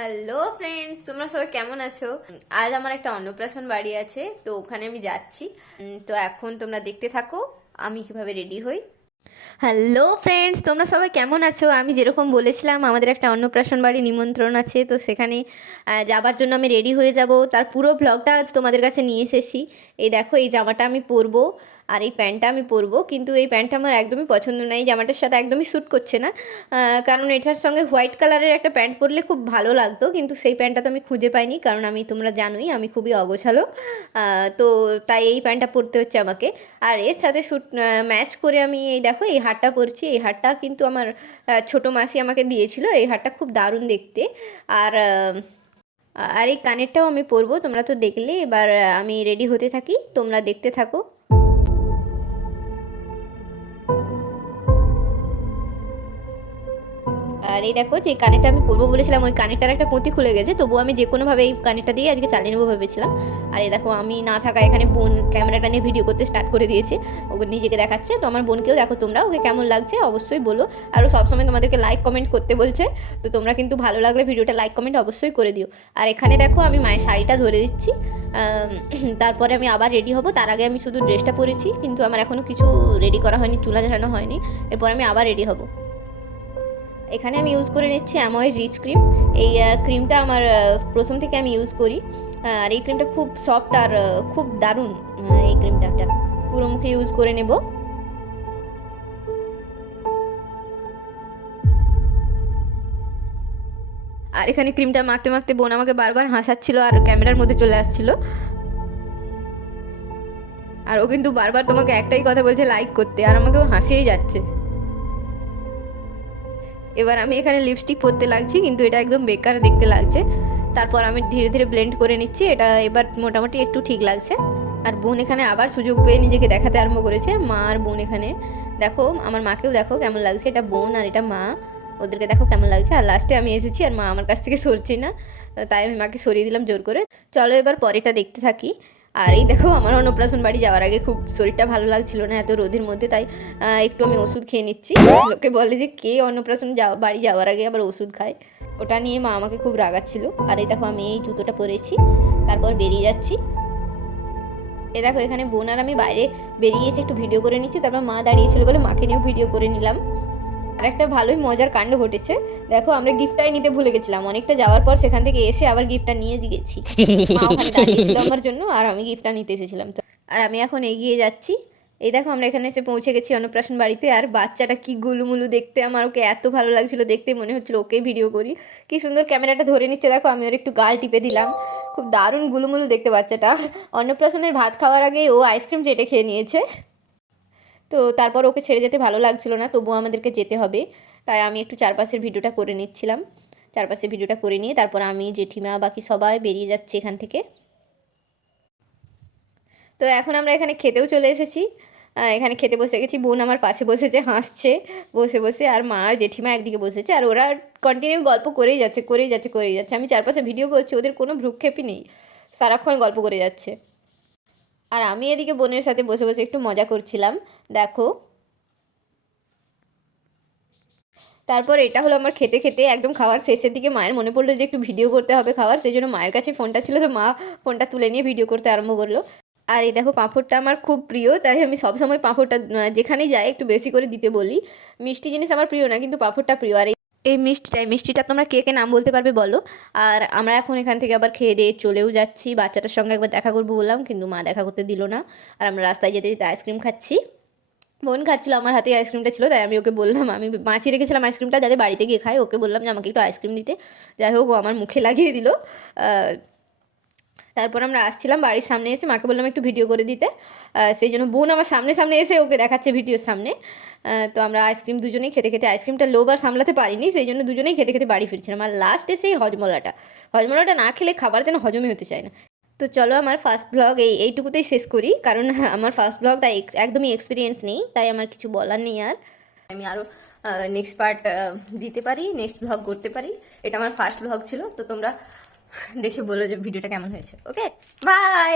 Hello friends, তোমরা সবাই কেমন আছো? আজ আমার একটা অন্নপ্রাশন বাড়ি আছে, তো ওখানে আমি যাচ্ছি। তো এখন তোমরা দেখতে থাকো আমি কিভাবে রেডি হই। হ্যালো ফ্রেন্ডস, তোমরা সবাই কেমন আছো? আমি যেরকম বলেছিলাম আমাদের একটা অন্নপ্রাশন বাড়ি নিমন্ত্রণ আছে, তো সেখানে যাবার জন্য আমি রেডি হয়ে যাব। তার পুরো ব্লগটা আজ তোমাদের কাছে নিয়ে এসেছি। এই দেখো, এই জামাটা আমি পরবো আর এই প্যান্টটা আমি পরবো, কিন্তু এই প্যান্টটা আমার একদমই পছন্দ নয়, এই জামাটার সাথে একদমই স্যুট করছে না। কারণ এটার সঙ্গে হোয়াইট কালারের একটা প্যান্ট পরলে খুব ভালো লাগতো, কিন্তু সেই প্যান্টটা তো আমি খুঁজে পাইনি, কারণ তোমরা জানোই আমি খুবই অগোছালো। তো তাই এই প্যান্টটা পরতে হচ্ছে আমাকে। আর এর সাথে স্যুট ম্যাচ করে আমি এই দেখো এই হারটা পরছি। এই হারটা কিন্তু আমার ছোটো মাসি আমাকে দিয়েছিল। এই হারটা খুব দারুণ দেখতে। আর আর এই কানেরটাও আমি পরবো, তোমরা তো দেখলে। এবার আমি রেডি হতে থাকি, তোমরা দেখতে থাকো। আর এই দেখো, যে কানেরটা আমি পরবো বলেছিলাম ওই কানেরটার একটা পুঁতি খুলে গেছে, তবুও আমি যে কোনোভাবে এই কানেরটা দিয়ে আজকে চালিয়ে নেবো ভেবেছিলাম। আর এই দেখো, আমি না থাকা এখানে বোন ক্যামেরাটা নিয়ে ভিডিও করতে স্টার্ট করে দিয়েছে, ওকে নিজেকে দেখাচ্ছে। তো আমার বোনকেও দেখো তোমরা, ওকে কেমন লাগছে অবশ্যই বলো। আর ও সবসময় তোমাদেরকে লাইক কমেন্ট করতে বলছে, তো তোমরা কিন্তু ভালো লাগলে ভিডিওটা লাইক কমেন্ট অবশ্যই করে দিও। আর এখানে দেখো, আমি মায়ের শাড়িটা ধরে দিচ্ছি। তারপরে আমি আবার রেডি হব। তার আগে আমি শুধু ড্রেসটা পরেছি, কিন্তু আমার এখনও কিছু রেডি করা হয়নি, চুলা ঝাড়ানো হয়নি। এরপর আমি আবার রেডি হব। এখানে আমি ইউজ করে নিচ্ছি অ্যাময়েড রিচ ক্রিম। এই ক্রিমটা আমার প্রথম থেকে আমি ইউজ করি। আর এই ক্রিমটা খুব সফট আর খুব দারুণ। এই ক্রিমটা পুরো মুখে ইউজ করে নেব। আর এখানে ক্রিমটা মাখতে মাখতে বোন আমাকে বারবার হাসাচ্ছিল আর ক্যামেরার মধ্যে চলে আসছিল। আর ও কিন্তু বারবার তোমাকে একটাই কথা বলছে, লাইক করতে, আর আমাকেও হাসিয়েই যাচ্ছে। এবার আমি এখানে লিপস্টিক পরতে লাগছি, কিন্তু এটা একদম বেকার দেখতে লাগছে। তারপর আমি ধীরে ধীরে ব্লেন্ড করে নিচ্ছি, এটা এবার মোটামুটি একটু ঠিক লাগছে। আর বোন এখানে আবার সুযোগ পেয়ে নিজেকে দেখাতে আরম্ভ করেছে। মা আর বোন এখানে দেখো, আমার মাকেও দেখো কেমন লাগছে, এটা বোন আর এটা মা, ওদেরকে দেখো কেমন লাগছে। আর লাস্টে আমি এসেছি আর মা আমার কাছ থেকে সরছি না, তাই আমি মাকে সরিয়ে দিলাম জোর করে। চলো এবার পরেটা দেখতে থাকি। আর এই দেখো, আমার অন্নপ্রাশন বাড়ি যাওয়ার আগে খুব শরীরটা ভালো লাগছিল না এত রোদের মধ্যে, তাই একটু আমি ওষুধ খেয়ে নিচ্ছি। লোকে বলে যে কে অন্নপ্রাশন বাড়ি যাওয়ার আগে আবার ওষুধ খায়, ওটা নিয়ে মা আমাকে খুব রাগাচ্ছিল। আর এই দেখো, আমি এই জুতোটা পরেছি, তারপর বেরিয়ে যাচ্ছি। এ দেখো, এখানে বোন আর আমি বাইরে বেরিয়ে এসে একটু ভিডিও করে নিচ্ছি, তারপর মা দাঁড়িয়েছিল বলে মাকে নিয়েও ভিডিও করে নিলাম। আর একটা ভালোই মজার কাণ্ড ঘটেছে, দেখো আমরা গিফটটাই নিতে ভুলে গেছিলাম। অনেকটা যাওয়ার পর সেখান থেকে এসে আবার গিফটটা নিয়ে গেছি। মা ওখানে দাঁড়িয়েছিল আমার জন্য, আর আমি গিফটটা নিতে এসেছিলাম। তো আর আমি এখন এগিয়ে যাচ্ছি। এই দেখো, আমরা এখানে এসে পৌঁছে গেছি অন্নপ্রাশন বাড়িতে। আর বাচ্চাটা কি গুলুমুলু দেখতে, আমার ওকে এত ভালো লাগছিল দেখতে, মনে হচ্ছিল ওকেই ভিডিও করি। কি সুন্দর ক্যামেরাটা ধরে নিচ্ছে, দেখো আমি ওর একটু গাল টিপে দিলাম। খুব দারুণ গুলুমুলু দেখতে বাচ্চাটা। অন্নপ্রাশনের ভাত খাওয়ার আগে ও আইসক্রিম চেটে খেয়ে নিয়েছে। তো তারপর ওকে ছেড়ে যেতে ভালো লাগছিল না, তবুও আমাদেরকে যেতে হবে। তাই আমি একটু চারপাশের ভিডিওটা করে নিচ্ছিলাম। চারপাশের ভিডিওটা করে নিয়ে তারপর আমি, জেঠিমা, বাকি সবাই বেরিয়ে যাচ্ছি এখান থেকে। তো এখন আমরা এখানে খেতেও চলে এসেছি। এখানে খেতে বসে গেছি। বোন আমার পাশে বসেছে, হাসছে বসে বসে। আর মা আর জেঠিমা একদিকে বসেছে, আর ওরা কন্টিনিউ গল্প করেই যাচ্ছে করেই যাচ্ছে করেই যাচ্ছে। আমি চারপাশে ভিডিও করছি, ওদের কোনো ভ্রুক্ষেপই নেই, সারাক্ষণ গল্প করে যাচ্ছে। আর আমি এদিকে বোনের সাথে বসে বসে একটু মজা করছিলাম, দেখো। তারপর এটা হলো আমার খেতে খেতে একদম খাওয়ার শেষের দিকে মায়ের মনে পড়লো যে একটু ভিডিও করতে হবে খাওয়ার, সেই জন্য মায়ের কাছে ফোনটা ছিল, তো মা ফোনটা তুলে নিয়ে ভিডিও করতে আরম্ভ করলো। আর এই দেখো, পাঁপড়টা আমার খুব প্রিয়, তাই আমি সবসময় পাঁপড়টা যেখানেই যাই একটু বেশি করে দিতে বলি। মিষ্টি জিনিস আমার প্রিয় না, কিন্তু পাঁপড়টা প্রিয়। আর এই মিষ্টিটা তোমরা কে কে নাম বলতে পারবে বলো। আর আমরা এখন এখান থেকে আবার খেয়ে দিয়ে চলেও যাচ্ছি। বাচ্চাটার সঙ্গে একবার দেখা করবো বললাম, কিন্তু মা দেখা করতে দিল না। আর আমরা রাস্তায় যেতে যেতে আইসক্রিম খাচ্ছি। বোন খাচ্ছিল, আমার হাতে আইসক্রিমটা ছিল, তাই আমি ওকে বললাম, আমি বাঁচিয়ে রেখেছিলাম আইসক্রিমটা যাতে বাড়িতে গিয়ে খাই, ওকে বললাম যে আমাকে একটু আইসক্রিম দিতে। যাই হোক, ও আমার মুখে লাগিয়ে দিল। তারপর আমরা আসছিলাম বাড়ির সামনে এসে মাকে বললাম একটু ভিডিও করে দিতে, সেই জন্য বোন আমার সামনে সামনে এসে ওকে দেখাচ্ছে ভিডিওর সামনে। তো আমরা আইসক্রিম দুজনেই খেতে খেতে, আইসক্রিমটা লোভ আর সামলাতে পারিনি, সেই জন্য দুজনেই খেতে খেতে বাড়ি ফিরছিলাম। আর লাস্টে সেই হজমলাটা না খেলে খাবার যেন হজমই হতে চায় না। তো চলো, আমার ফার্স্ট ব্লগ এইটুকুতেই শেষ করি, কারণ আমার ফার্স্ট ব্লগ তাই একদমই এক্সপিরিয়েন্স নেই, তাই আমার কিছু বলার নেই। আর আমি আরও নেক্সট পার্ট দিতে পারি, নেক্সট ব্লগ করতে পারি। এটা আমার ফার্স্ট ব্লগ ছিল, তো তোমরা দেখে বলো যে ভিডিওটা কেমন হয়েছে। ওকে, বাই।